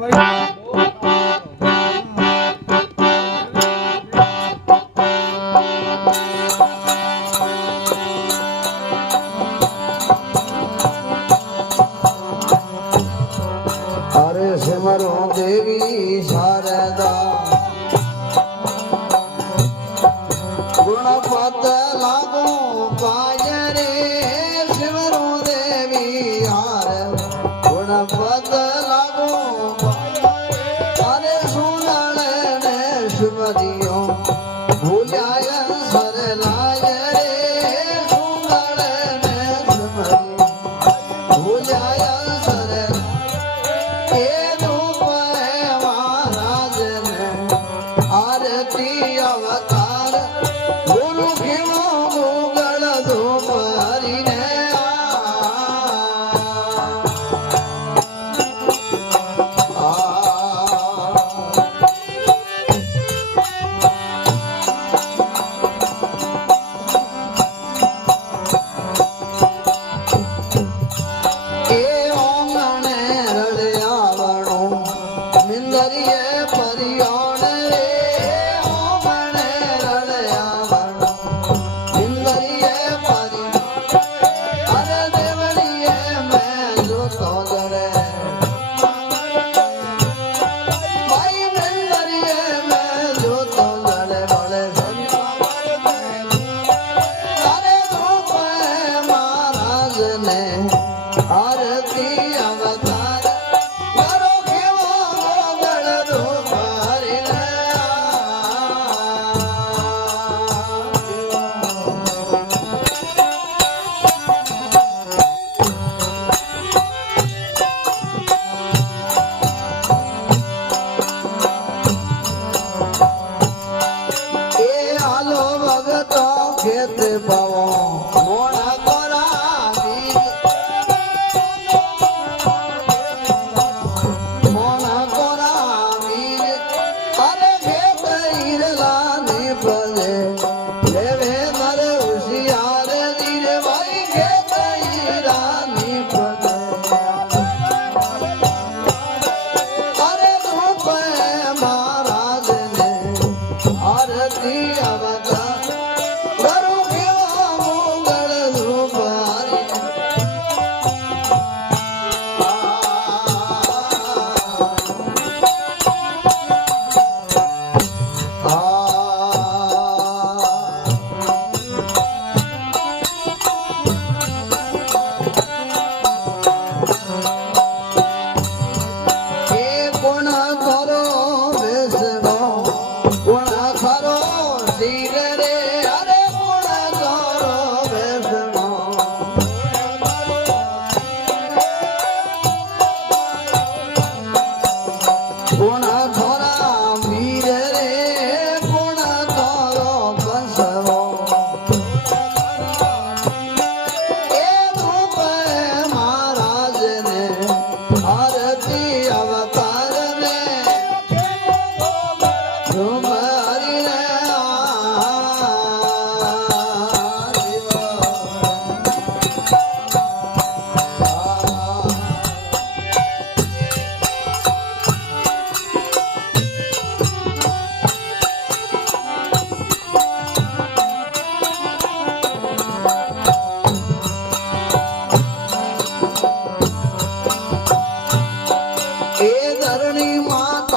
अरे सिमरो देवी शारदा गुणपत लागो पाय रे सिमरो देवी हार गुणपत लागो अरे सुनल ने सुमरियो भूलाय सर लाय रे सुनल ने सुमरियो भूलाय सर ए रूप है महाराज ने आरती अवतार गुरु खिलो गूगल धूप हरि ने आरती अवतार करो खेवा मोगल रूप हरि ने ए आलो भगतो खेत पावो मोड़ा कोरा आरती अवतार करो खेवा मोगल धूप हरि गुण करो विष्णु गुण करो धीर रे अरे गुण करो विष्णु गुण करा वीर रे गुण करो बसवो ए रूप महाराज ने आरती अवतार ने धूम हरि ने ए धरणी माता